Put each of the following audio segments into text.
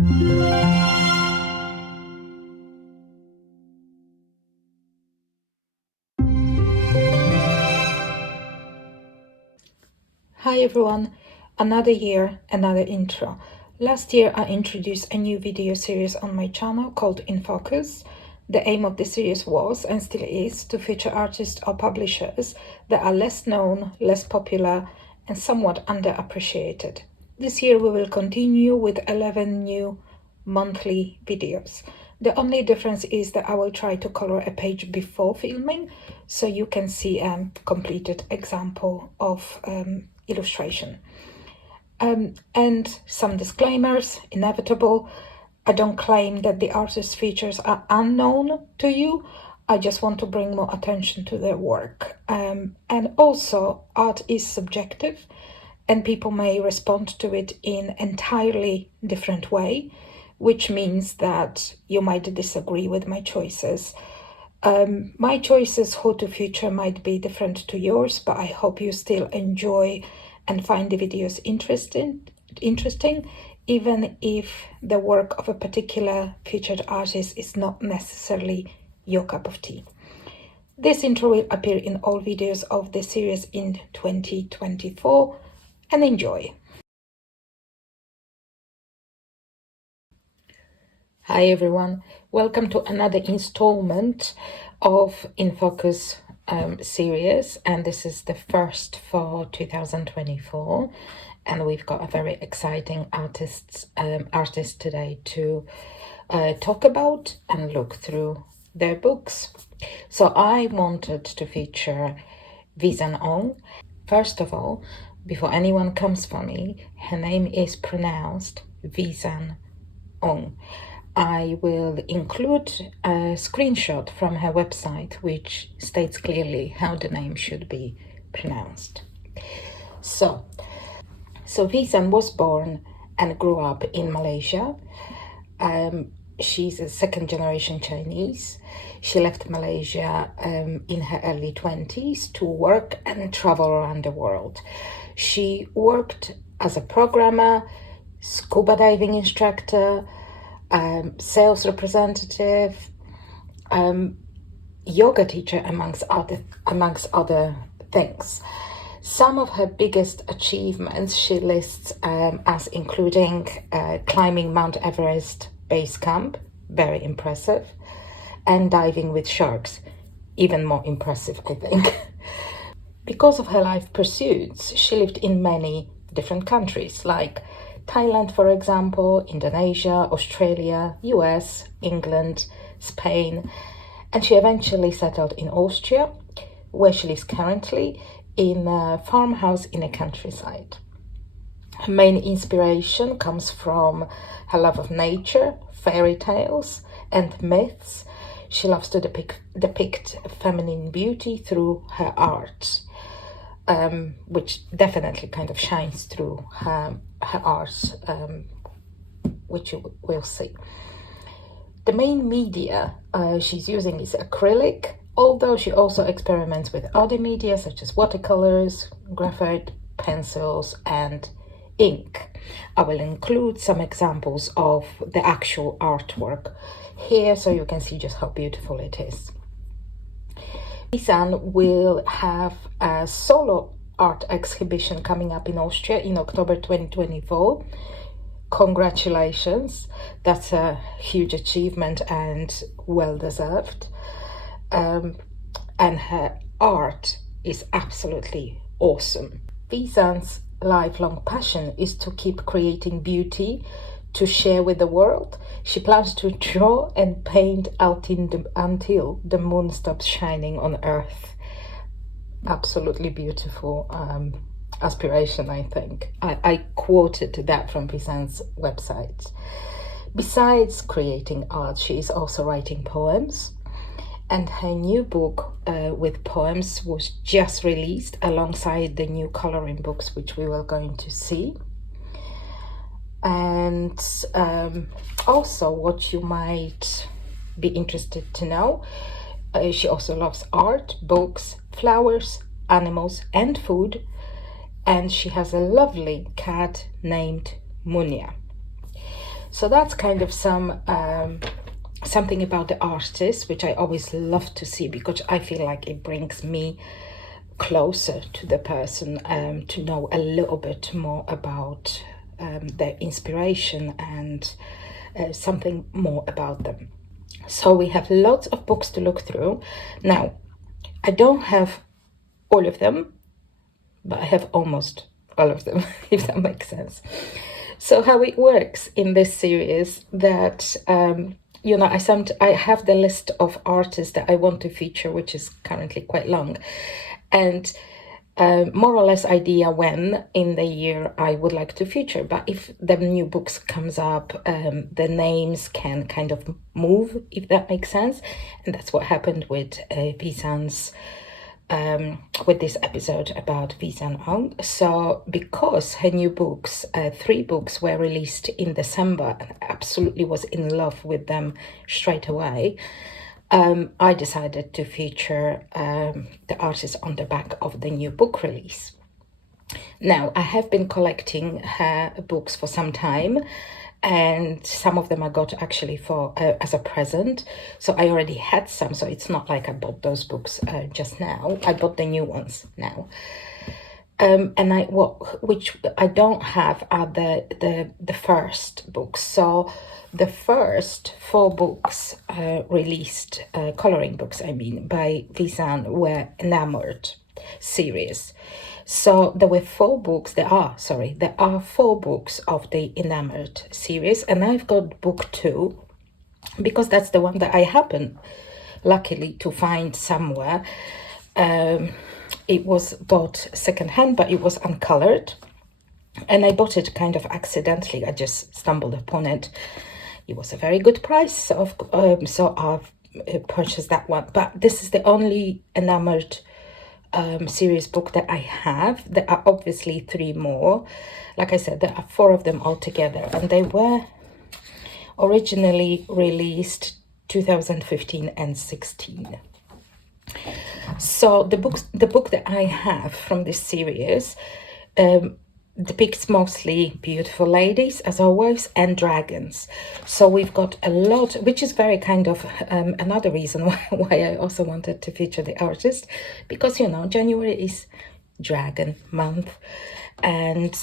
Hi everyone, another year, another intro. Last year I introduced a new video series on my channel called In Focus. The aim of the series was, and still is, to feature artists or publishers that are less known, less popular, and somewhat underappreciated. This year we will continue with 11 new monthly videos. The only difference is that I will try to color a page before filming, so you can see a completed example of illustration. And some disclaimers, inevitable. I don't claim that the artist's features are unknown to you. I just want to bring more attention to their work. And also, art is subjective, and people may respond to it in entirely different way, which means that you might disagree with my choices. My choices who to feature might be different to yours, but I hope you still enjoy and find the videos interesting, even if the work of a particular featured artist is not necessarily your cup of tea. This intro will appear in all videos of the series in 2024, and enjoy. Hi everyone, welcome to another installment of In Focus series, and this is the first for 2024, and we've got a very exciting artist today to talk about and look through their books. So I wanted to feature Wheeshan Ong. First of all, before anyone comes for me, her name is pronounced Wheeshan Ong. I will include a screenshot from her website which states clearly how the name should be pronounced. So Wheeshan was born and grew up in Malaysia. She's a second generation Chinese. She left Malaysia in her early 20s to work and travel around the world. She worked as a programmer, scuba diving instructor, sales representative, yoga teacher, amongst other things. Some of her biggest achievements she lists as including climbing Mount Everest base camp, very impressive, and diving with sharks, even more impressive, I think. Because of her life pursuits, she lived in many different countries, like Thailand, for example, Indonesia, Australia, US, England, Spain, and she eventually settled in Austria, where she lives currently, in a farmhouse in a countryside. Her main inspiration comes from her love of nature, fairy tales, and myths. She loves to depict feminine beauty through her art, which definitely kind of shines through her art, which you will see. The main media she's using is acrylic, although she also experiments with other media such as watercolors, graphite, pencils, and ink. I will include some examples of the actual artwork here so you can see just how beautiful it is. Wheeshan will have a solo art exhibition coming up in Austria in October 2024. Congratulations, that's a huge achievement and well deserved. And her art is absolutely awesome. Wheeshan's lifelong passion is to keep creating beauty to share with the world. She plans to draw and paint until the moon stops shining on Earth. Absolutely beautiful aspiration, I think. I quoted that from Wheeshan's website. Besides creating art, she is also writing poems, and her new book with poems was just released alongside the new coloring books, which we were going to see. And also, what you might be interested to know, she also loves art, books, flowers, animals, and food, and she has a lovely cat named Munya. So that's kind of something about the artist, which I always love to see, because I feel like it brings me closer to the person, to know a little bit more about their inspiration and something more about them. So we have lots of books to look through. Now, I don't have all of them, but I have almost all of them, if that makes sense. So how it works in this series, that you know, I have the list of artists that I want to feature, which is currently quite long, and more or less idea when in the year I would like to feature. But if the new books comes up, the names can kind of move, if that makes sense. And that's what happened with Wheeshan's, with this episode about Wheeshan. So because her new books, 3 books were released in December, and I absolutely was in love with them straight away, I decided to feature the artist on the back of the new book release. Now, I have been collecting her books for some time, and some of them I got actually for as a present. So I already had some, so it's not like I bought those books just now. I bought the new ones now. And which I don't have are the first books. So the first 4 books released, coloring books, I mean, by Wheeshan, were Enamored series. So there were 4 books. There are 4 books of the Enamored series, and I've got book 2 because that's the one that I happen, luckily, to find somewhere. It was bought secondhand, but it was uncolored, and I bought it kind of accidentally. I just stumbled upon it. It was a very good price, so I've purchased that one. But this is the only Enamored series book that I have. There are obviously 3 more. Like I said, there are 4 of them altogether, and they were originally released 2015 and 16. So the book that I have from this series depicts mostly beautiful ladies, as always, and dragons. So we've got a lot, which is very kind of another reason why I also wanted to feature the artist, because, you know, January is Dragon Month, and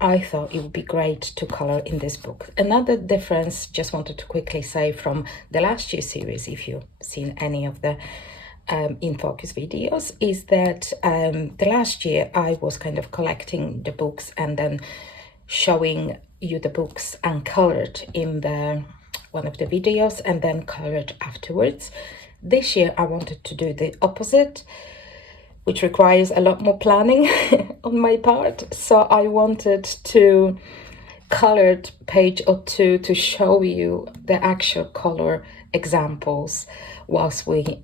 I thought it would be great to color in this book. Another difference, just wanted to quickly say, from the last year's series, if you've seen any of the in focus videos, is that the last year I was kind of collecting the books and then showing you the books uncolored in one of the videos and then colored afterwards. This year I wanted to do the opposite, which requires a lot more planning on my part. So I wanted to colored page or 2 to show you the actual color examples, whilst we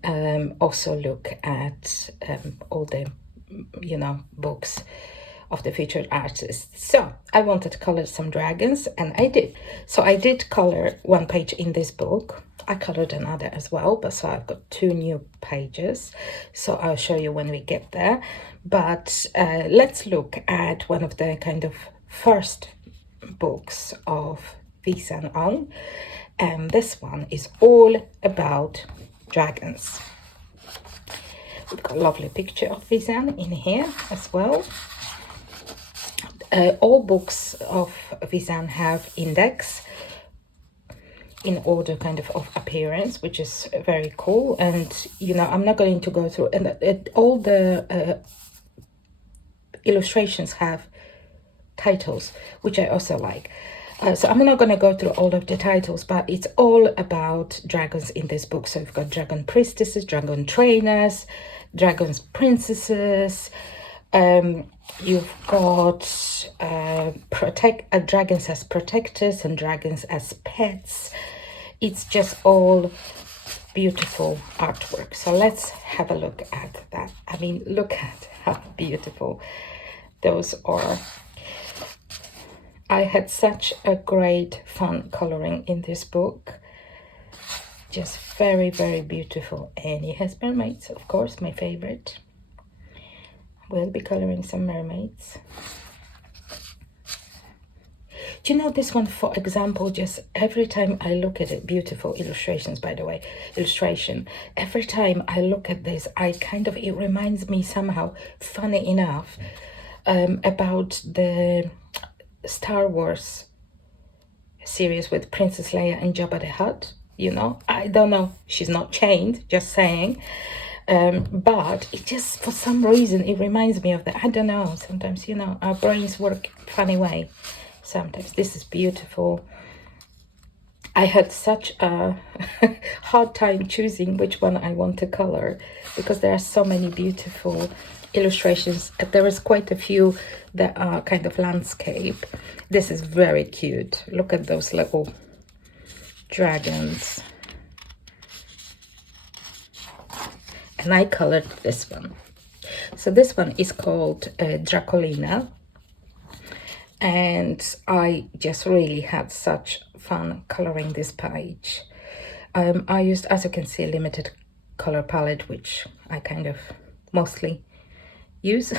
also look at all the, you know, books of the featured artists. So I wanted to color some dragons, and I did. So I did color 1 page in this book. I colored another as well, but so I've got 2 new pages. So I'll show you when we get there. But let's look at one of the kind of first books of Wheeshan, and this one is all about dragons. We've got a lovely picture of Wheeshan in here as well. All books of Wheeshan have index in order kind of appearance, which is very cool. And, you know, I'm not going to go through, and all the illustrations have titles, which I also like. So I'm not going to go through all of the titles, but it's all about dragons in this book. So we've got dragon priestesses, dragon trainers, dragons princesses. You've got dragons as protectors and dragons as pets. It's just all beautiful artwork. So let's have a look at that. I mean, look at how beautiful those are. I had such a great fun coloring in this book. Just very, very beautiful. And it has mermaids, of course, my favorite. We'll be coloring some mermaids. Do you know this one, for example, just every time I look at it, beautiful illustrations, by the way, illustration. Every time I look at this, it reminds me somehow, funny enough, about the Star Wars series with Princess Leia and Jabba the Hutt. You know, I don't know, she's not chained, just saying. But it just, for some reason, it reminds me of that. I don't know, sometimes, you know, our brains work funny way. Sometimes this is beautiful. I had such a hard time choosing which one I want to color because there are so many beautiful illustrations. There is quite a few that are kind of landscape. This is very cute. Look at those little dragons. And I colored this one. So this one is called Dracolina. And I just really had such fun coloring this page. I used, as you can see, a limited color palette, which I kind of mostly use.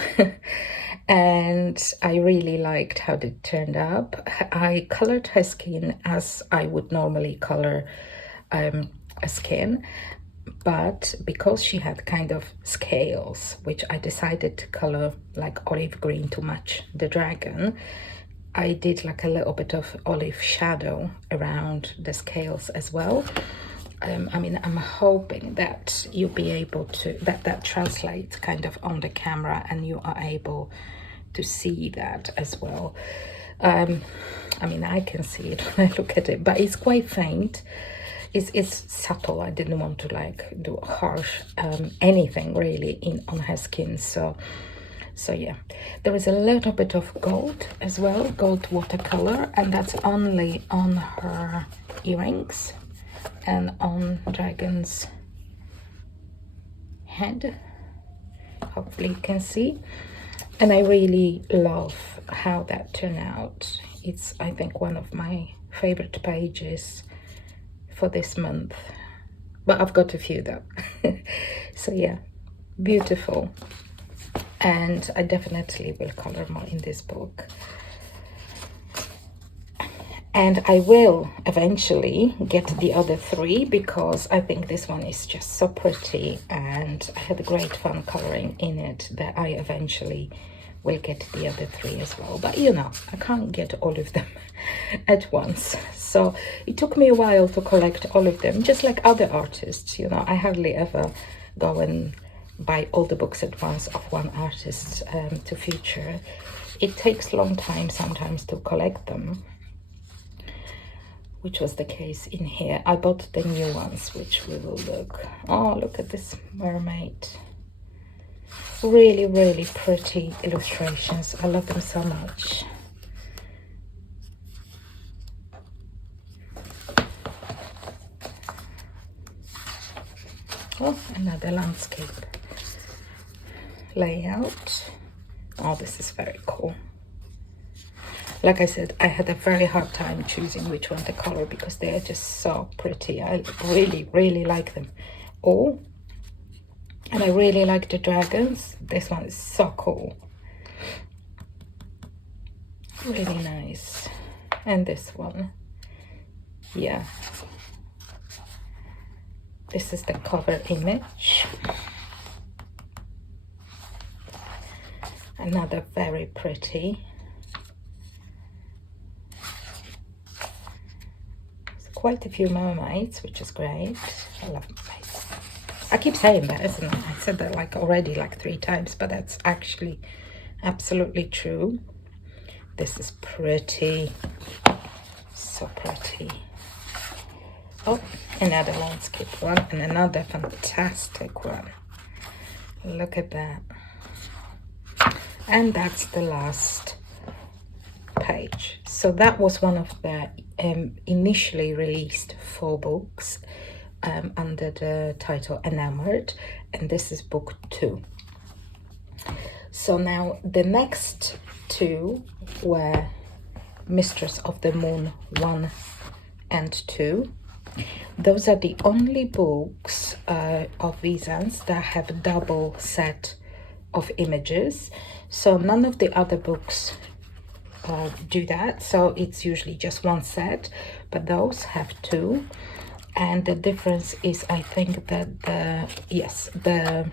And I really liked how it turned up. I colored her skin as I would normally color a skin. But because she had kind of scales, which I decided to color like olive green to match the dragon, I did like a little bit of olive shadow around the scales as well. I mean, I'm hoping that you'll be able to, that translates kind of on the camera and you are able to see that as well. I mean, I can see it when I look at it, but it's quite faint. It's subtle. I didn't want to like do harsh anything really on her skin. So yeah, there is a little bit of gold as well, gold watercolor, and that's only on her earrings and on Dragon's head. Hopefully you can see. And I really love how that turned out. It's, I think, one of my favorite pages for this month, but I've got a few though. So yeah, beautiful. And I definitely will color more in this book. And I will eventually get the other three because I think this one is just so pretty and I had great fun coloring in it that I eventually will get the other three as well. But you know, I can't get all of them at once. So it took me a while to collect all of them, just like other artists. You know, I hardly ever go and buy all the books at once of one artist to feature. It takes a long time sometimes to collect them, which was the case in here. I bought the new ones, which we will look. Oh, look at this mermaid. Really, really pretty illustrations. I love them so much. Oh, another landscape layout. Oh, this is very cool. Like I said, I had a very hard time choosing which one to color because they are just so pretty. I really, really like them all. And I really like the dragons. This one is so cool. Really nice. And this one. Yeah. This is the cover image. Another very pretty. Quite a few mermaids, which is great. I love mermaids. I keep saying that, isn't it? I said that like already like 3 times, but that's actually absolutely true. This is pretty. So pretty. Oh, another landscape one and another fantastic one. Look at that. And that's the last page. So that was one of the initially released 4 books under the title Enamored, and this is book 2. So now the next 2 were Mistress of the Moon 1 and 2. Those are the only books of Wheeshan's that have a double set of images. So none of the other books do that, so it's usually just one set, but those have two. And the difference is, I think that the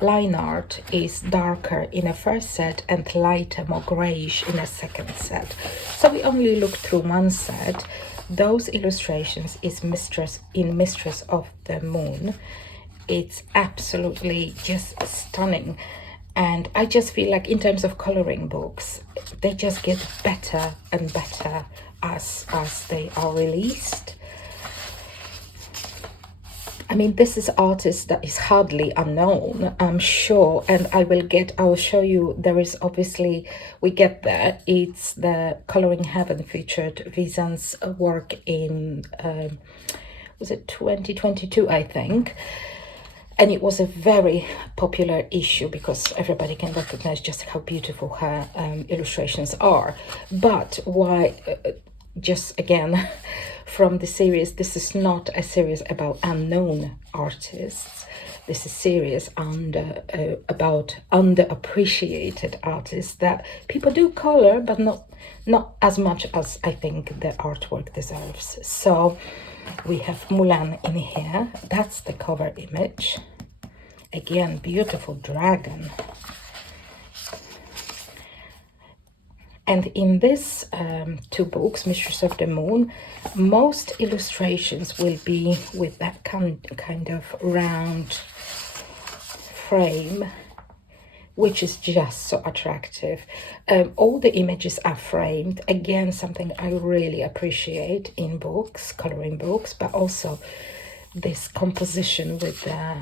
line art is darker in a first set and lighter, more grayish in a second set. So we only look through one set. Those illustrations is Mistress of the Moon. It's absolutely just stunning. And I just feel like in terms of coloring books, they just get better and better as they are released. I mean, this is artist that is hardly unknown, I'm sure, and I will show you, there is obviously, we get there, it's the Coloring Heaven featured Wheeshan's work in, was it 2022, I think, and it was a very popular issue because everybody can recognize just how beautiful her illustrations are. But why, just again, from the series, this is not a series about unknown artists. This is a series about underappreciated artists that people do color, but not as much as I think the artwork deserves. So we have Mulan in here. That's the cover image. Again, beautiful dragon. And in this two books, Mistress of the Moon, most illustrations will be with that kind of round frame, which is just so attractive. All the images are framed. Again, something I really appreciate in books, coloring books, but also this composition with the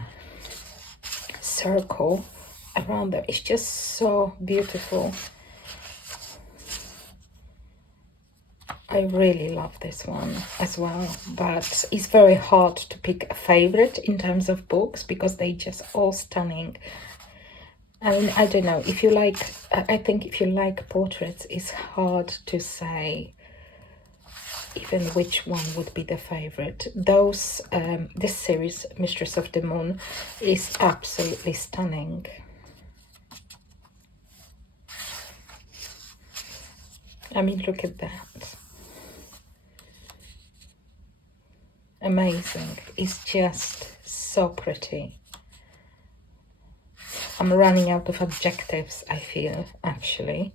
circle around them. It's just so beautiful. I really love this one as well, but it's very hard to pick a favorite in terms of books because they just all stunning. I mean, I don't know, if you like, I think if you like portraits, it's hard to say even which one would be the favorite. Those, this series, Mistress of the Moon, is absolutely stunning. I mean, look at that. Amazing. It's just so pretty. I'm running out of adjectives, I feel, actually.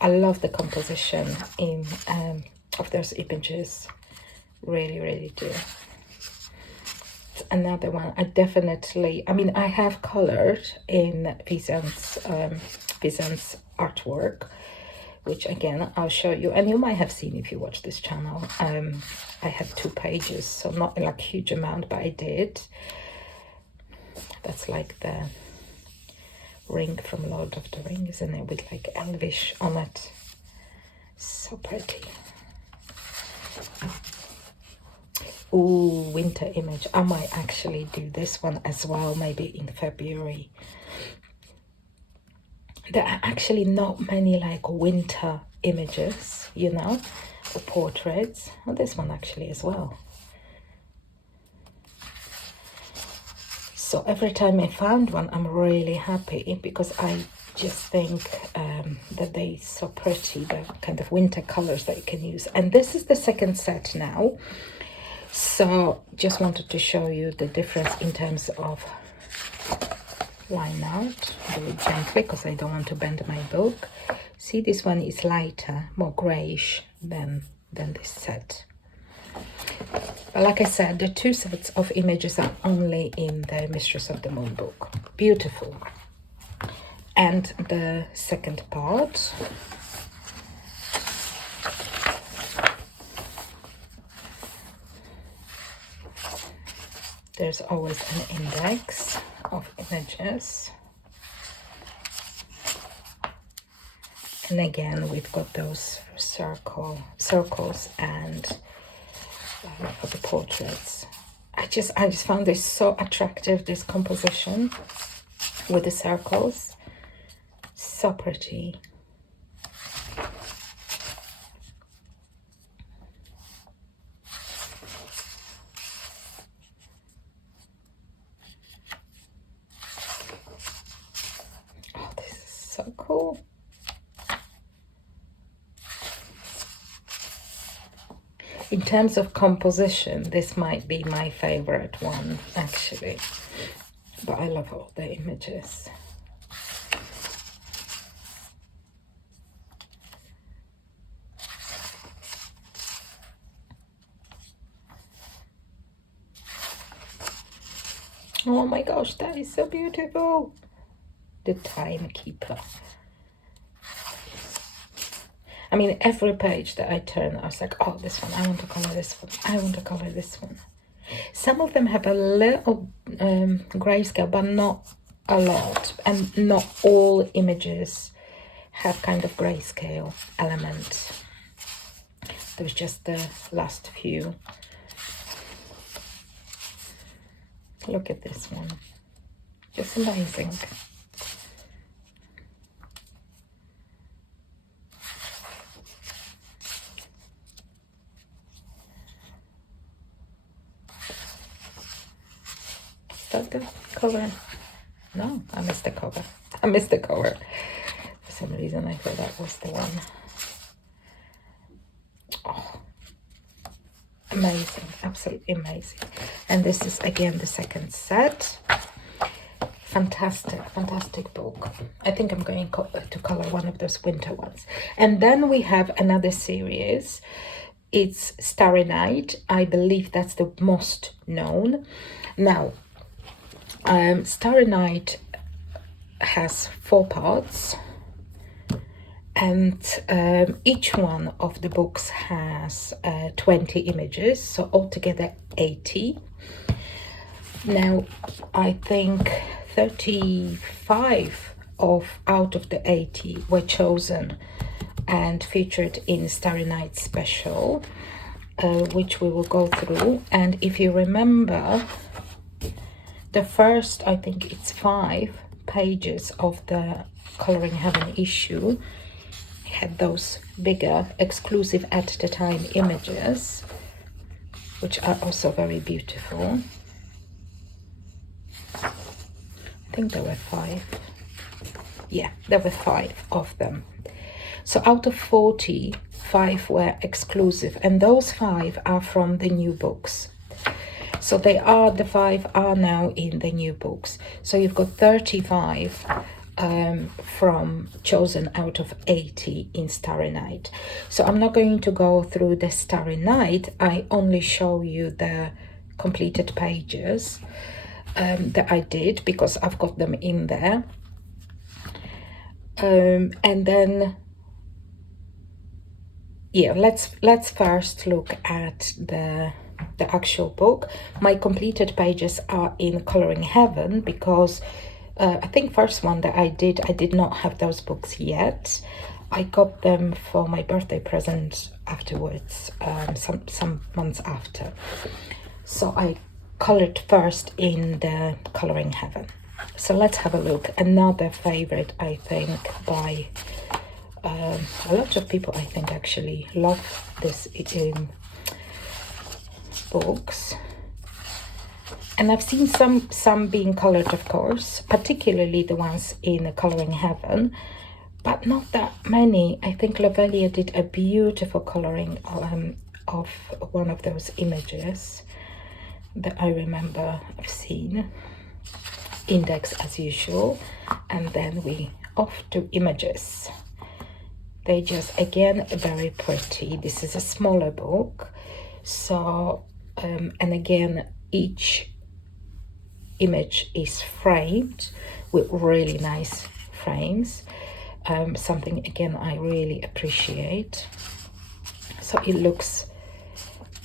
I love the composition in of those images. Really, really do. It's another one. I mean, I have colored in Wheeshan's artwork, which again I'll show you, and you might have seen if you watch this channel. I have 2 pages, so not like huge amount, but I did. That's like the ring from Lord of the Rings, isn't it, with like Elvish on it. So pretty. Ooh, winter image. I might actually do this one as well, maybe in February. There are actually not many like winter images, you know, or portraits. Well, this one actually as well. So every time I found one, I'm really happy because I just think that they're so pretty, the kind of winter colors that you can use. And this is the second set now. So just wanted to show you the difference in terms of line art. Do it gently because I don't want to bend my book. See, this one is lighter, more grayish than this set. But like I said, the 2 sets of images are only in the Mistress of the Moon book. Beautiful. And the second part. There's always an index of images. And again, we've got those circles and for the portraits. I just found this so attractive, this composition with the circles. So pretty. Oh, this is so cool. In terms of composition, this might be my favorite one, actually. But I love all the images. Oh my gosh, that is so beautiful. The timekeeper. I mean, every page that I turn, I was like, oh, this one, I want to color this one. I want to color this one. Some of them have a little grayscale, but not a lot. And not all images have kind of grayscale elements. There's just the last few. Look at this one. Just amazing. Is that the cover? No, I missed the cover. I missed the cover. For some reason I thought that was the one. Oh, amazing, absolutely amazing. And this is again the second set. Fantastic, fantastic book. I think I'm going to color one of those winter ones. And then we have another series. It's Starry Night. I believe that's the most known. Now, Starry Night has 4 parts. And each one of the books has 20 images, so altogether 80. Now, I think 35 out of the 80 were chosen and featured in Starry Night Special, which we will go through. And if you remember, the first, I think it's 5 pages of the Coloring Heaven issue had those bigger exclusive at the time images, which are also very beautiful. I think there were 5. Yeah, there were 5 of them. So out of 40, 5 were exclusive, and those 5 are from the new books. So the 5 are now in the new books. So you've got 35 from chosen out of 80 in Starry Night. So I'm not going to go through the Starry Night. I only show you the completed pages that I did, because I've got them in there. And then, yeah, let's first look at the actual book. My completed pages are in Coloring Heaven, because I think first one that I did not have those books yet. I got them for my birthday present afterwards, some months after. So I colored first in the Coloring Heaven. So let's have a look. Another favorite, I think, by a lot of people, I think, actually love this books. And I've seen some being colored, of course, particularly the ones in Coloring Heaven, but not that many. I think Lovelia did a beautiful coloring of one of those images that I remember I've seen. Index as usual, and then we off to images. They just, again, very pretty. This is a smaller book, so and again, each image is framed with really nice frames, something again I really appreciate. So it looks,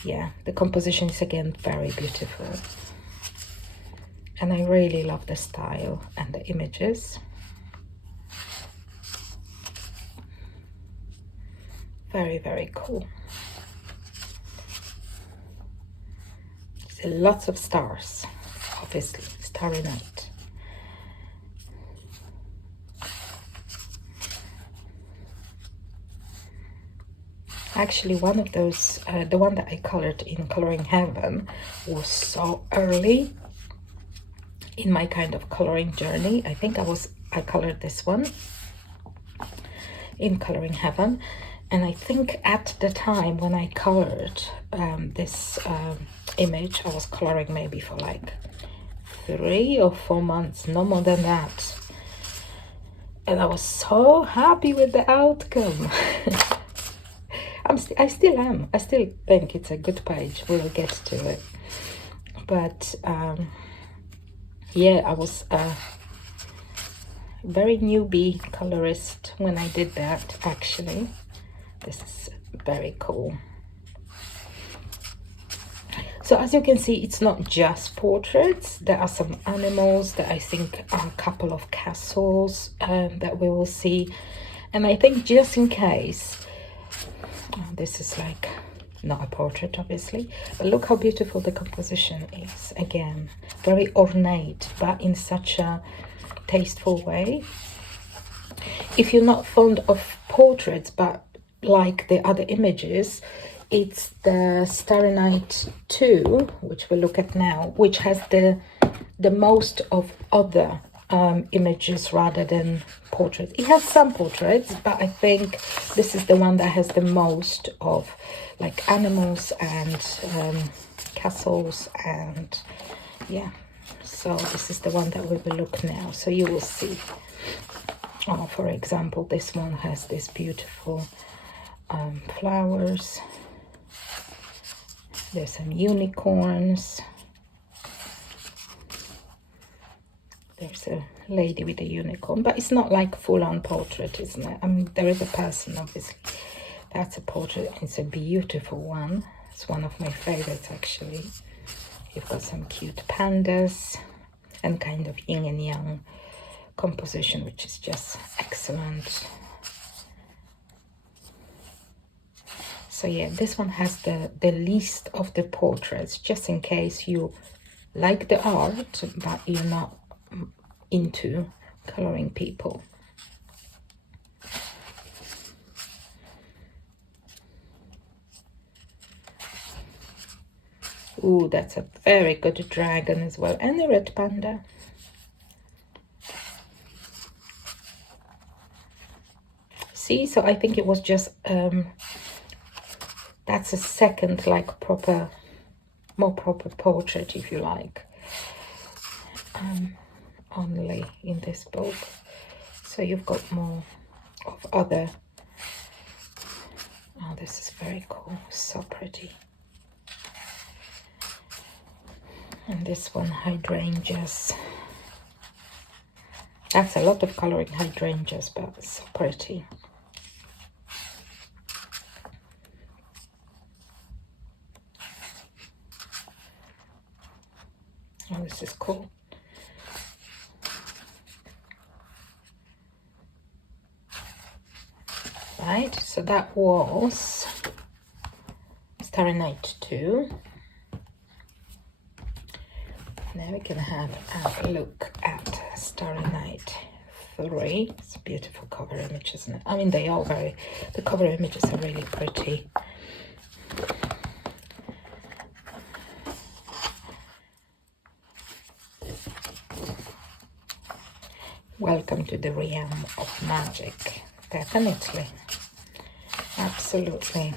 yeah, the composition is again very beautiful, and I really love the style and the images. Very, very cool. So lots of stars, obviously, Starry Night. Actually, one of those, the one that I colored in Coloring Heaven, was so early in my kind of coloring journey. I think I colored this one in Coloring Heaven, And I think at the time when I colored this image, I was coloring maybe for like 3 or 4 months, no more than that. And I was so happy with the outcome. I still am. I still think it's a good page. We'll get to it. But yeah, I was a very newbie colorist when I did that, actually. This is very cool. So as you can see, it's not just portraits. There are some animals. There, I think, are a couple of castles that we will see. And I think just in case, this is like not a portrait, obviously, but look how beautiful the composition is. Again, very ornate, but in such a tasteful way. If you're not fond of portraits, but like the other images, it's the Starry Night 2, which we'll look at now, which has the most of other images rather than portraits. It has some portraits, but I think this is the one that has the most of like animals and castles, and yeah. So this is the one that we will look now. So you will see. Oh, for example, this one has this beautiful flowers. There's some unicorns. There's a lady with a unicorn, but it's not like full-on portrait, isn't it? I mean, there is a person, obviously. That's a portrait. It's a beautiful one. It's one of my favorites, actually. You've got some cute pandas and kind of yin and yang composition, which is just excellent. So yeah, this one has the least of the portraits, just in case you like the art, but you're not into coloring people. Ooh, that's a very good dragon as well, and a red panda. See, so I think it was just that's a second, like, more proper portrait, if you like, only in this book. So you've got more of other. Oh, this is very cool, so pretty. And this one, hydrangeas. That's a lot of coloring, hydrangeas, but it's so pretty. Oh, this is cool. Right, so that was Starry Night 2. Now we can have a look at Starry Night 3. It's a beautiful cover image, isn't it? I mean, they are very, the cover images are really pretty. Welcome to the realm of magic. Definitely. Absolutely.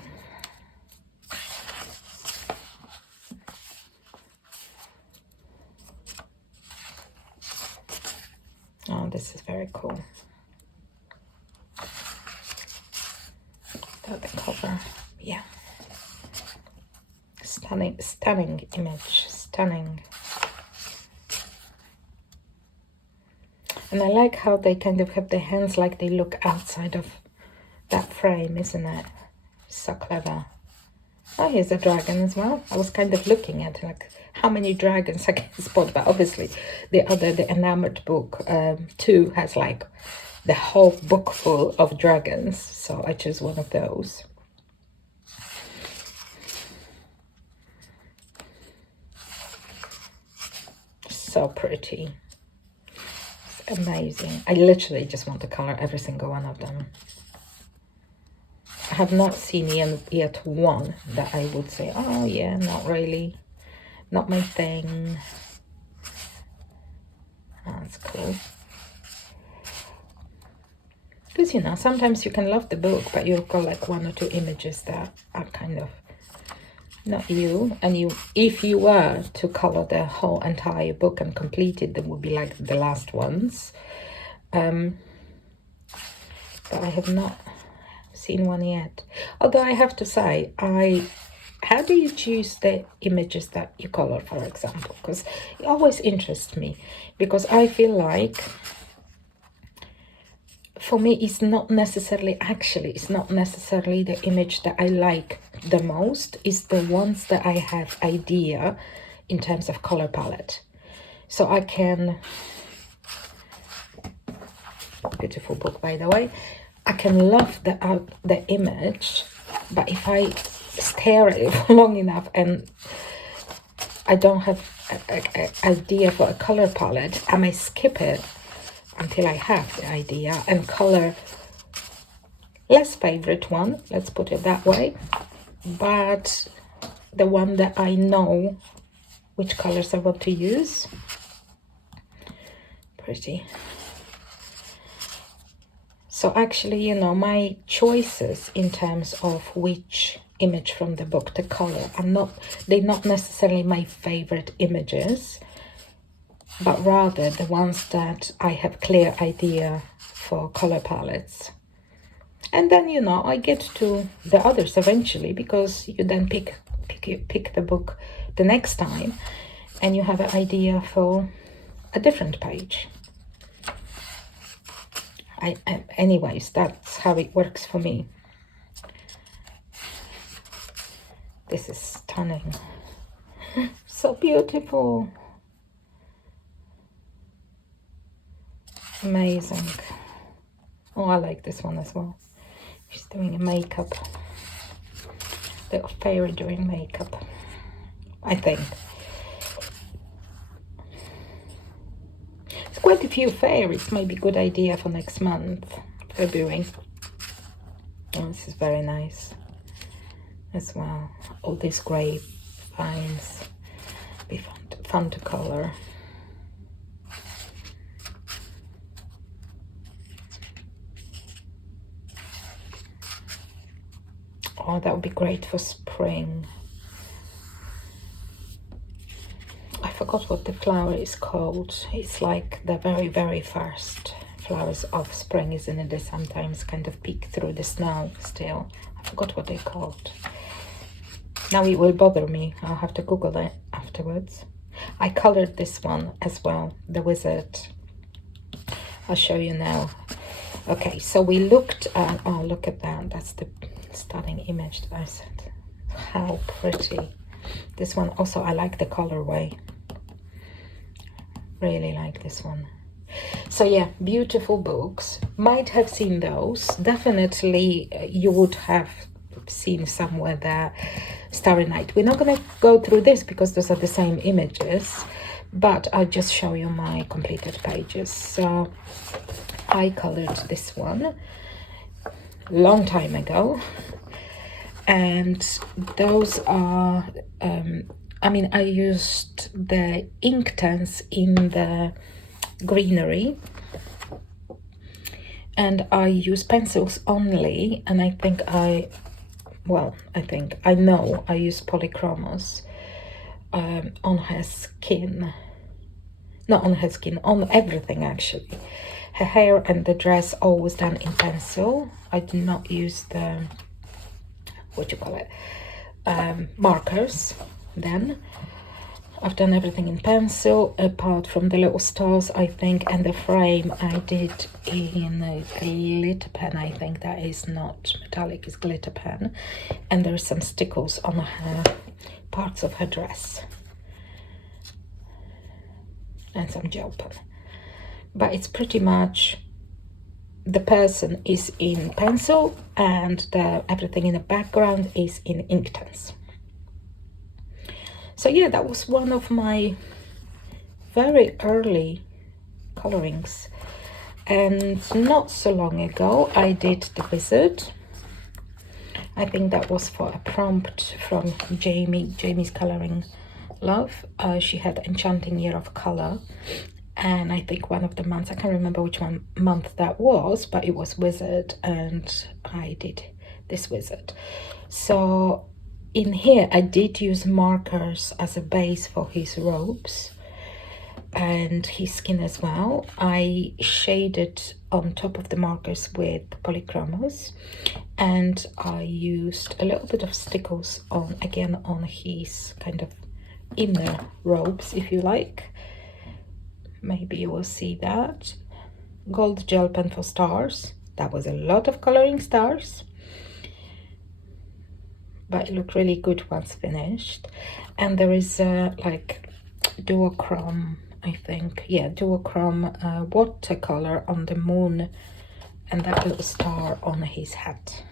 Oh, this is very cool. That the cover, yeah. Stunning, stunning image, stunning. And I like how they kind of have their hands like they look outside of that frame, isn't it? So clever. Oh, here's a dragon as well. I was kind of looking at like how many dragons I can spot, but obviously the enamored book 2 has like the whole book full of dragons, so I chose one of those. So pretty. It's amazing. I literally just want to color every single one of them. I have not seen yet one that I would say, oh yeah, not really, not my thing. Oh, that's cool. Because, you know, sometimes you can love the book, but you've got like 1 or 2 images that are kind of not you. And you, if you were to color the whole entire book and complete it, they would be like the last ones. But I have not seen one yet. Although I have to say, how do you choose the images that you color, for example? Because it always interests me, because I feel like for me it's not necessarily the image that I like the most, it's the ones that I have idea in terms of color palette. So I can, beautiful book by the way, I can love the image, but if I stare at it for long enough and I don't have an idea for a color palette, I may skip it until I have the idea and color less favorite one, let's put it that way, but the one that I know which colors I want to use. Pretty. So actually, you know, my choices in terms of which image from the book to color are they're not necessarily my favorite images, but rather the ones that I have clear idea for color palettes. And then, you know, I get to the others eventually, because you then pick the book the next time and you have an idea for a different page. Anyways, that's how it works for me. This is stunning. So beautiful. Amazing. Oh, I like this one as well. She's doing a makeup. Little fairy doing makeup, I think. It's quite a few fairies. Maybe good idea for next month, February. Oh, this is very nice as well. All these grey vines. Be fun to color. Oh, that would be great for spring. I forgot what the flower is called. It's like the very, very first flowers of spring, isn't it? They sometimes kind of peek through the snow still. I forgot what they're called. Now it will bother me. I'll have to Google it afterwards. I colored this one as well, the wizard. I'll show you now. Okay, so we looked at, oh, look at that. That's the stunning image that I said. How pretty. This one also, I like the colorway. Really like this one. So yeah, beautiful books. Might have seen those. Definitely you would have seen somewhere there Starry Night. We're not going to go through this because those are the same images, but I'll just show you my completed pages. So I colored this one long time ago, and those are I mean, I used the Inktense in the greenery, and I use pencils only, and I know I use polychromos on her skin. Not on her skin, on everything actually. Her hair and the dress always done in pencil. I do not use the, markers then. I've done everything in pencil, apart from the little stars, I think, and the frame I did in a glitter pen. I think that is not metallic, it's glitter pen. And there's some stickles on her parts of her dress. And some gel pen. But it's pretty much the person is in pencil and everything in the background is in Inktense. So yeah, that was one of my very early colorings. And not so long ago, I did the wizard. I think that was for a prompt from Jamie's Coloring Love. She had Enchanting Year of Color. and I think one of the months, I can't remember which one month that was, but it was wizard, and I did this wizard. So in here I did use markers as a base for his robes and his skin as well. I shaded on top of the markers with polychromos, and I used a little bit of stickles on, again, on his kind of inner robes, if you like. Maybe you will see that. Gold gel pen for stars. That was a lot of coloring stars, but it looked really good once finished. And there is like duochrome, I think, yeah, duochrome watercolor on the moon and that little star on his hat.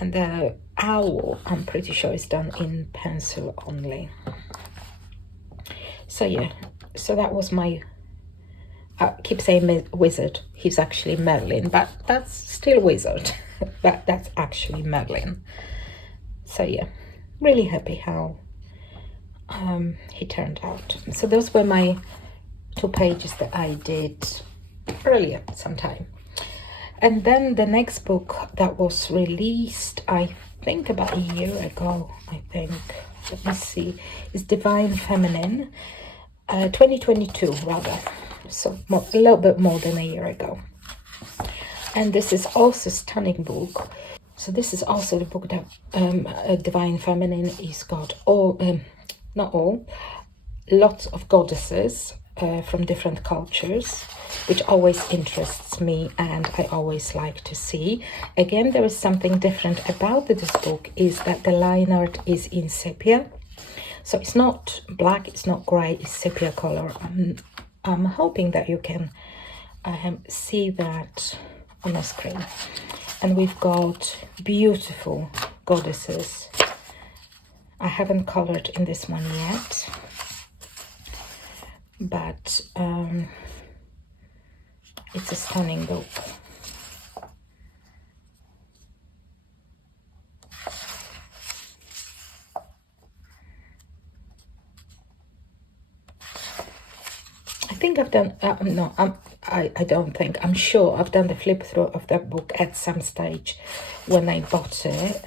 And the owl, I'm pretty sure, is done in pencil only. So yeah, so that was my, I keep saying wizard, he's actually Merlin, but that's still wizard. But that's actually Merlin. So yeah, really happy how he turned out. So those were my 2 pages that I did earlier sometime. And then the next book that was released, I think about a year ago, I think, let me see, is Divine Feminine, 2022 rather, so a little bit more than a year ago. And this is also a stunning book. So this is also the book that Divine Feminine is got all, not all, lots of goddesses from different cultures, which always interests me and I always like to see. Again, there is something different about this book, is that the line art is in sepia. So it's not black, it's not grey, it's sepia color. I'm hoping that you can see that on the screen. And we've got beautiful goddesses. I haven't colored in this one yet, but it's a stunning book. I think I've done, no, I don't think, I'm sure I've done the flip through of that book at some stage when I bought it.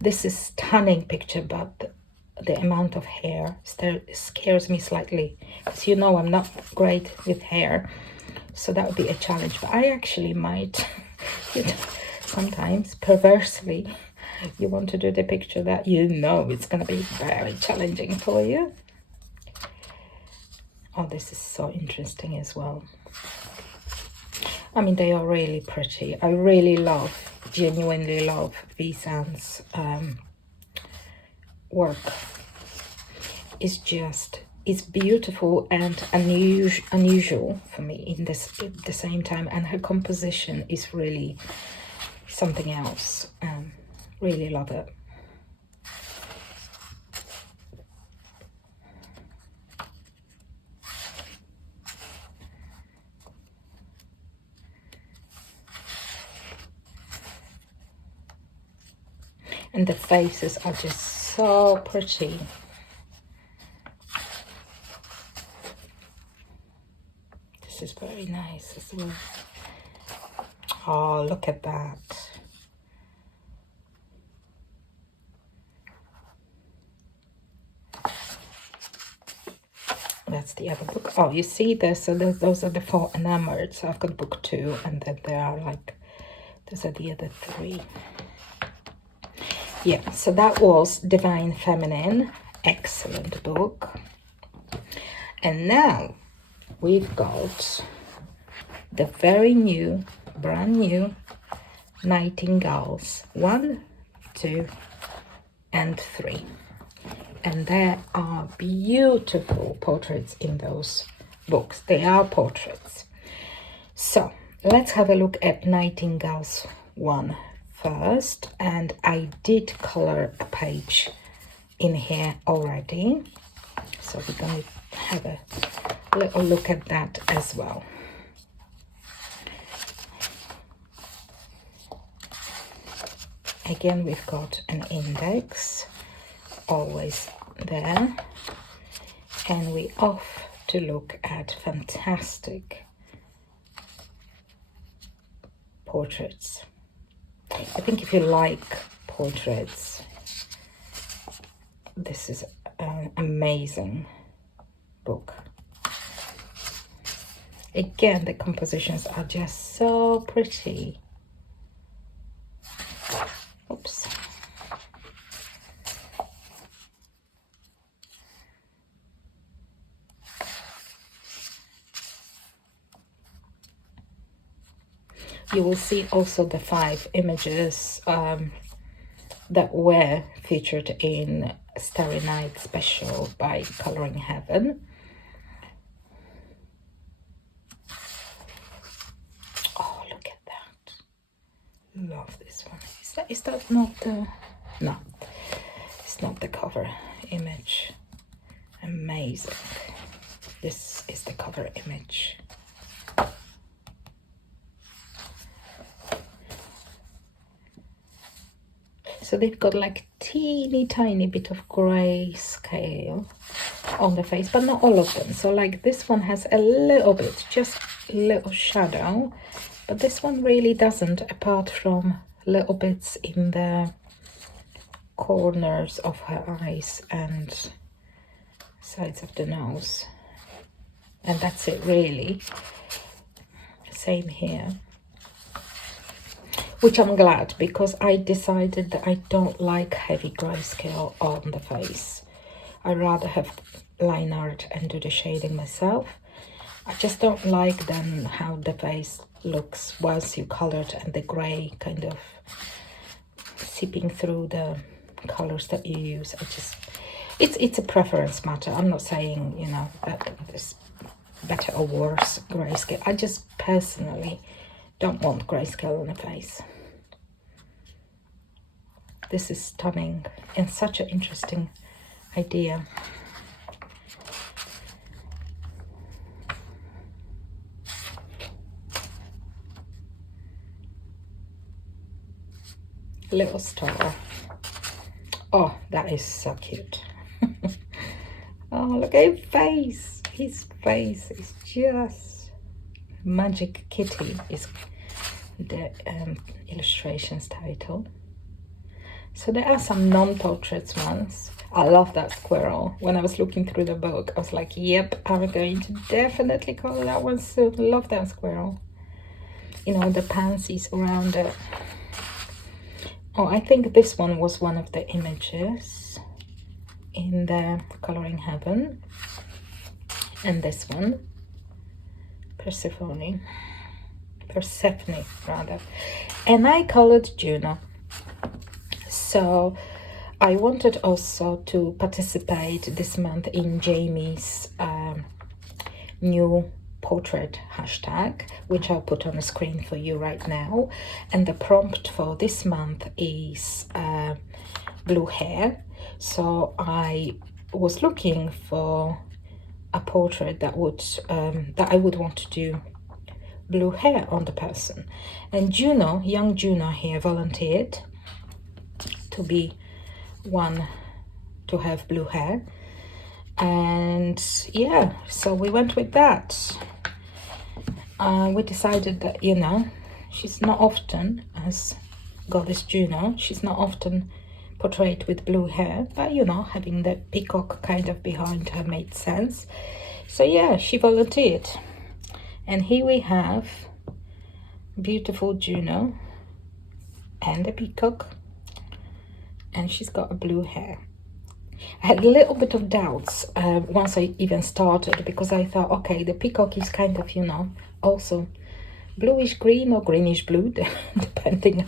This is a stunning picture, but the amount of hair scares me slightly, because you know I'm not great with hair, so that would be a challenge. But I actually might, you know, sometimes perversely you want to do the picture that you know it's going to be very challenging for you. Oh, this is so interesting as well. I mean, they are really pretty. I really love, genuinely love Wheeshan's work. It's just, it's beautiful and unusual for me in this at the same time, and her composition is really something else. Really love it. And the faces are just so pretty. This is very nice as well. Oh, look at that. That's the other book. Oh, you see this? So those are the 4 enamored. So I've got book 2, and then there are like, those are the other 3. Yeah, so that was Divine Feminine. Excellent book. And now we've got the very new, brand new Nightingales 1, 2, and 3. And there are beautiful portraits in those books. They are portraits. So let's have a look at Nightingales 1 first. And I did color a page in here already, so we're going to have a little look at that as well. Again, we've got an index always there, and we off to look at fantastic portraits. I think if you like portraits, this is an amazing book. Again, the compositions are just so pretty. Oops. You will see also the 5 images that were featured in Starry Night special by Coloring Heaven. Oh, look at that. Love this one. Is that not the... No, it's not the cover image. Amazing. This is the cover image. So they've got like teeny tiny bit of grey scale on the face, but not all of them. So like this one has a little bit, just a little shadow, but this one really doesn't, apart from little bits in the corners of her eyes and sides of the nose. And that's it really. Same here. Which I'm glad, because I decided that I don't like heavy grayscale on the face. I rather have line art and do the shading myself. I just don't like then how the face looks once you colored and the grey kind of seeping through the colors that you use. It's a preference matter. I'm not saying, you know, that there's better or worse grayscale. I just personally don't want grayscale on the face. This is stunning and such an interesting idea. Little star. Oh, that is so cute. Oh, look at his face. His face is just Magic Kitty is the illustrations title. So there are some non-portraits ones. I love that squirrel. When I was looking through the book, I was like, yep, I'm going to definitely color that one soon. Love that squirrel. You know, the pansies around it. Oh, I think this one was one of the images in the Coloring Heaven. And this one, Persephone rather. And I colored Juno. So I wanted also to participate this month in Jamie's new portrait hashtag, which I'll put on the screen for you right now. And the prompt for this month is blue hair. So I was looking for a portrait that would that I would want to do blue hair on the person. And Juno, young Juno here, volunteered to be one to have blue hair. And yeah, so we went with that. We decided that, you know, she's not often, as Goddess Juno, she's not often portrayed with blue hair, but you know, having the peacock kind of behind her made sense. So yeah, she volunteered. And here we have beautiful Juno and the peacock, and she's got a blue hair. I had a little bit of doubts once I even started, because I thought, okay, the peacock is kind of, you know, also bluish green or greenish blue, depending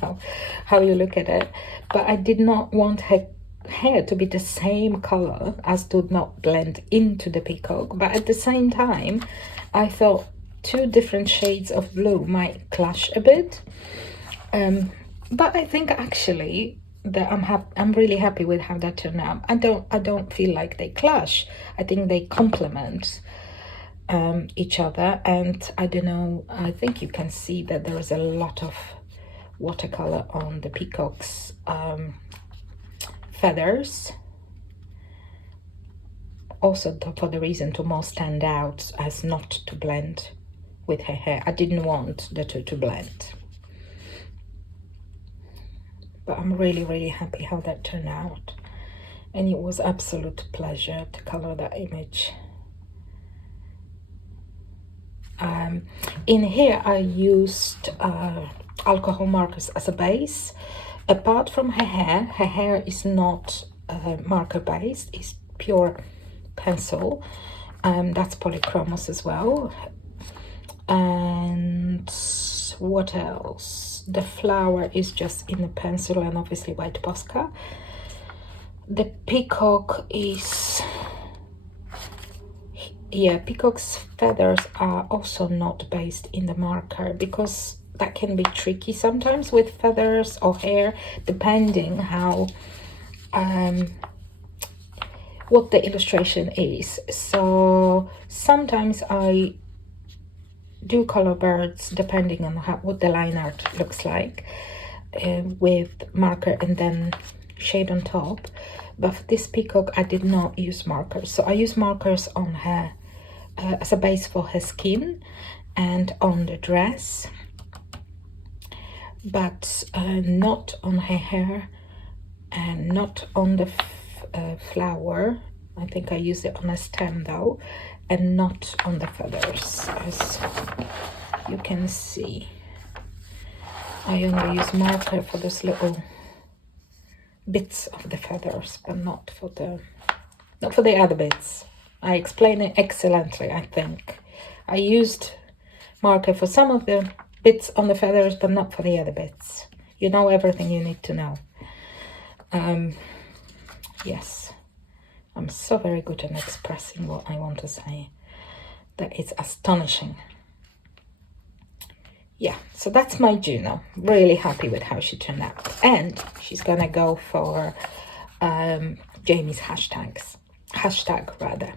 how you look at it. But I did not want her hair to be the same color as to not blend into the peacock. But at the same time, I thought 2 different shades of blue might clash a bit. But I think actually that I'm really happy with how that turned out. I don't feel like they clash. I think they complement each other. And I don't know, I think you can see that there is a lot of watercolor on the peacock's feathers. Also for the reason to more stand out as not to blend with her hair. I didn't want the two to blend. But I'm really, really happy how that turned out. And it was absolute pleasure to color that image. In here I used alcohol markers as a base. Apart from her hair is not marker based, it's pure pencil. That's polychromos as well. And what else? The flower is just in the pencil and obviously white Posca. The peacock is, yeah, peacock's feathers are also not based in the marker, because that can be tricky sometimes with feathers or hair, depending how what the illustration is. So sometimes I do color birds depending on what the line art looks like, with marker and then shade on top. But for this peacock I did not use markers, so I use markers on her as a base for her skin and on the dress, but not on her hair and not on the flower. I think I used it on a stem though, and not on the feathers. As you can see, I only use marker for this little bits of the feathers, but not for the other bits. I explain it excellently, I think. I used marker for some of the bits on the feathers, but not for the other bits. You know everything you need to know. Yes, I'm so very good at expressing what I want to say, that it's astonishing. Yeah, so that's my Juno. Really happy with how she turned out. And she's gonna go for Jamie's hashtag rather.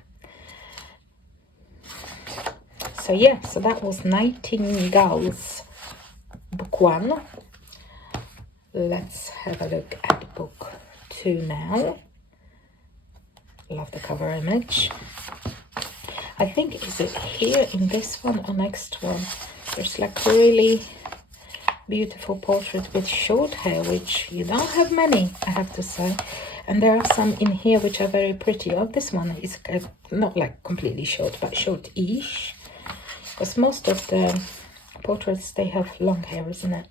So yeah, so that was Nightingales book 1. Let's have a look at book 2 now. Love the cover image. I think, is it here in this one or next one? There's like really beautiful portraits with short hair, which you don't have many, I have to say. And there are some in here which are very pretty. Oh, this one is not like completely short, but short-ish. Because most of the portraits, they have long hair, isn't it?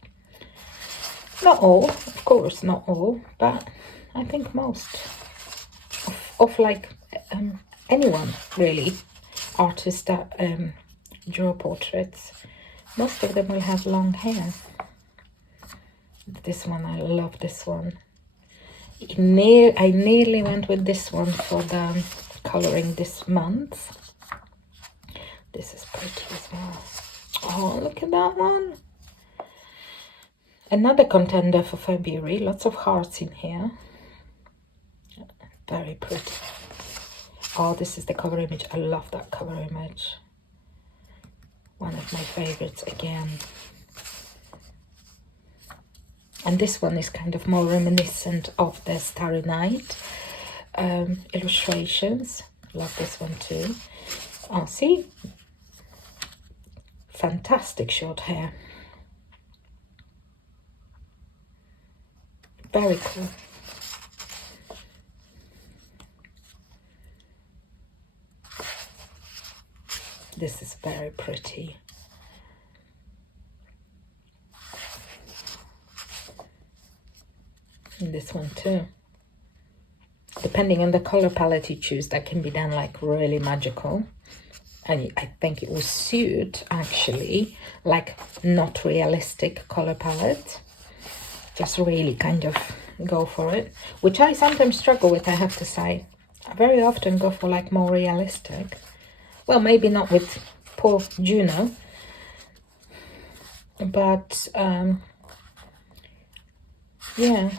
Not all, of course, not all, but I think most of like anyone really, artists that draw portraits, most of them will have long hair. This one, I love this one. I nearly went with this one for the coloring this month. This is pretty as well. Oh, look at that one. Another contender for February. Lots of hearts in here. Very pretty. Oh, this is the cover image. I love that cover image. One of my favorites again. And this one is kind of more reminiscent of the Starry Night illustrations. Love this one too. Oh, see? Fantastic short hair. Very cool. This is very pretty. And this one too. Depending on the color palette you choose, that can be done like really magical. And I think it will suit actually like not realistic color palette. Just really kind of go for it, which I sometimes struggle with, I have to say. I very often go for like more realistic. Well, maybe not with poor Juno, but yeah,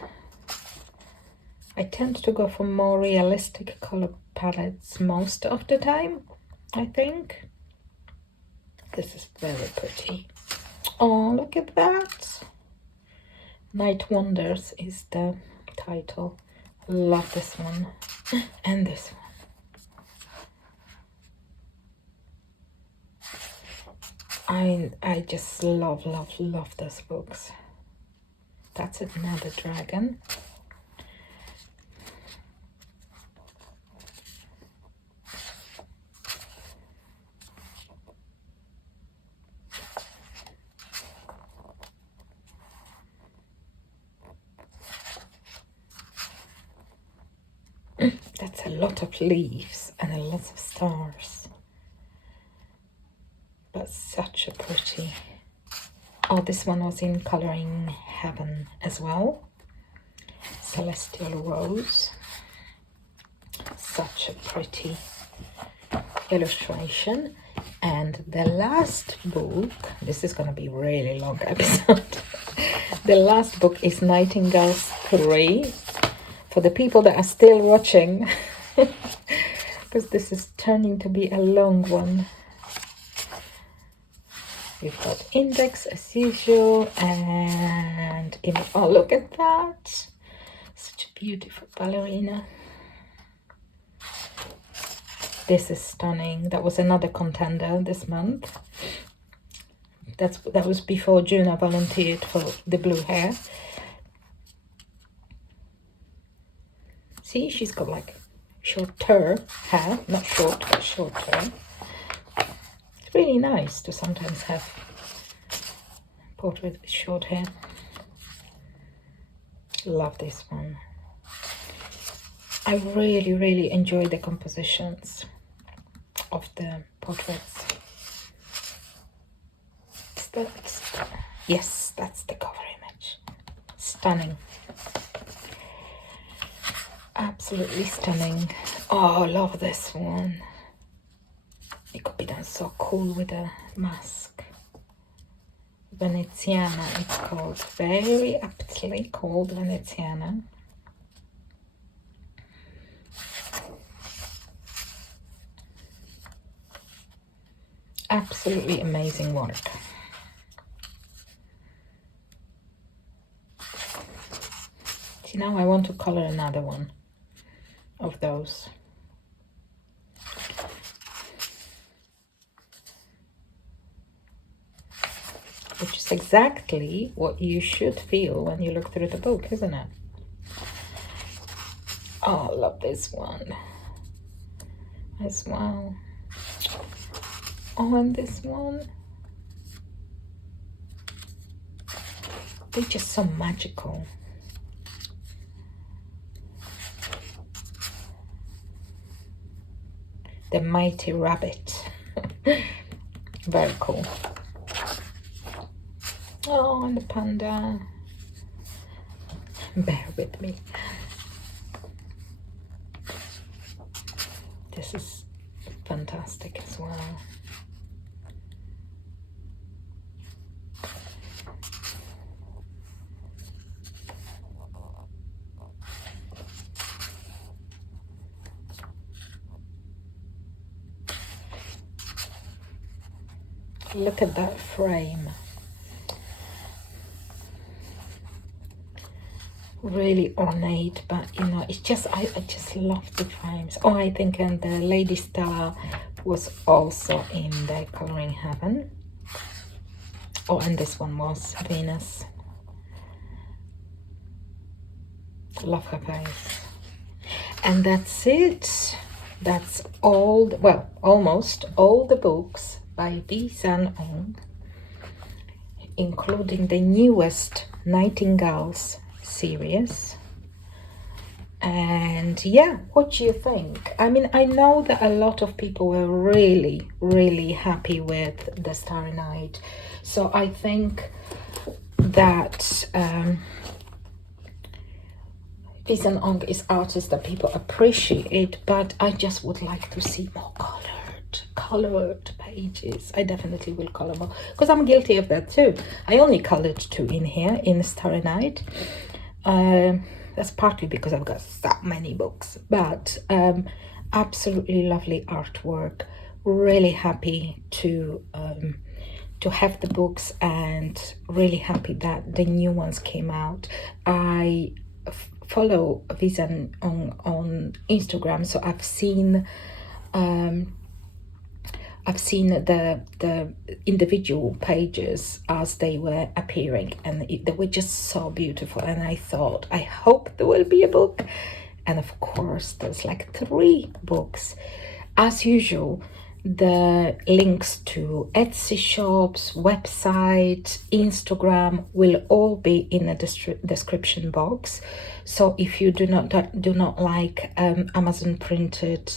I tend to go for more realistic color palettes most of the time, I think. This is very pretty. Oh, look at that. Night Wonders is the title. Love this one. And this one. I just love those books. That's another dragon. That's a lot of leaves and a lot of stars. But such a pretty. Oh, this one was in Coloring Heaven as well. Celestial Rose. Such a pretty illustration. And the last book, this is going to be a really long episode. The last book is Nightingales 3. For the people that are still watching, because this is turning to be a long one. We've got index as usual, and oh, look at that! Such a beautiful ballerina. This is stunning. That was another contender this month. That was before Juno volunteered for the blue hair. See, she's got like shorter hair, not short, but shorter. It's really nice to sometimes have a portrait with short hair. Love this one. I really enjoy the compositions of the portraits. Yes, that's the cover image. Stunning. Absolutely stunning. Oh, I love this one. It could be done so cool with a mask. Veneziana, it's called. Very aptly called Veneziana. Absolutely amazing work. See, now I want to color another one of those. Which is exactly what you should feel when you look through the book, isn't it? Oh, I love this one as well. Oh, and this one. They're just so magical. The Mighty Rabbit. Very cool. Oh, and the panda. Bear with me. This is fantastic as well. Look at that frame. Really ornate, but you know, it's just I just love the frames. Oh, I think and the Lady Stella was also in the Coloring Heaven. Oh, and this one was Venus. Love her face. And that's it. That's all, well, almost all the books by Wheeshan, including the newest Nightingales series. And yeah, what do you think? I mean, I know that a lot of people were really happy with the Starry Night, so I think that Wheeshan is artists that people appreciate, but I just would like to see more colored pages. I definitely will color more, because I'm guilty of that too. I only colored 2 in here in Starry Night. That's partly because I've got so many books, but absolutely lovely artwork. Really happy to have the books, and really happy that the new ones came out. I follow Wheeshan on Instagram, so I've seen I've seen the individual pages as they were appearing, and they were just so beautiful. And I thought, I hope there will be a book. And of course, there's like 3 books. As usual, the links to Etsy shops, website, Instagram will all be in the description box. So if you do not like Amazon printed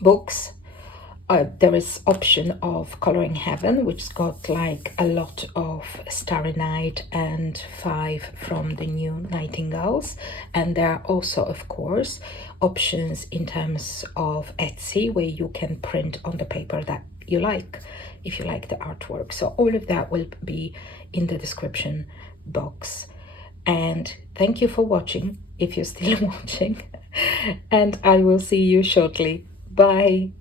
books, there is option of Coloring Heaven, which's got like a lot of Starry Night and 5 from the new Nightingales. And there are also, of course, options in terms of Etsy, where you can print on the paper that you like, if you like the artwork. So all of that will be in the description box. And thank you for watching, if you're still watching, and I will see you shortly. Bye.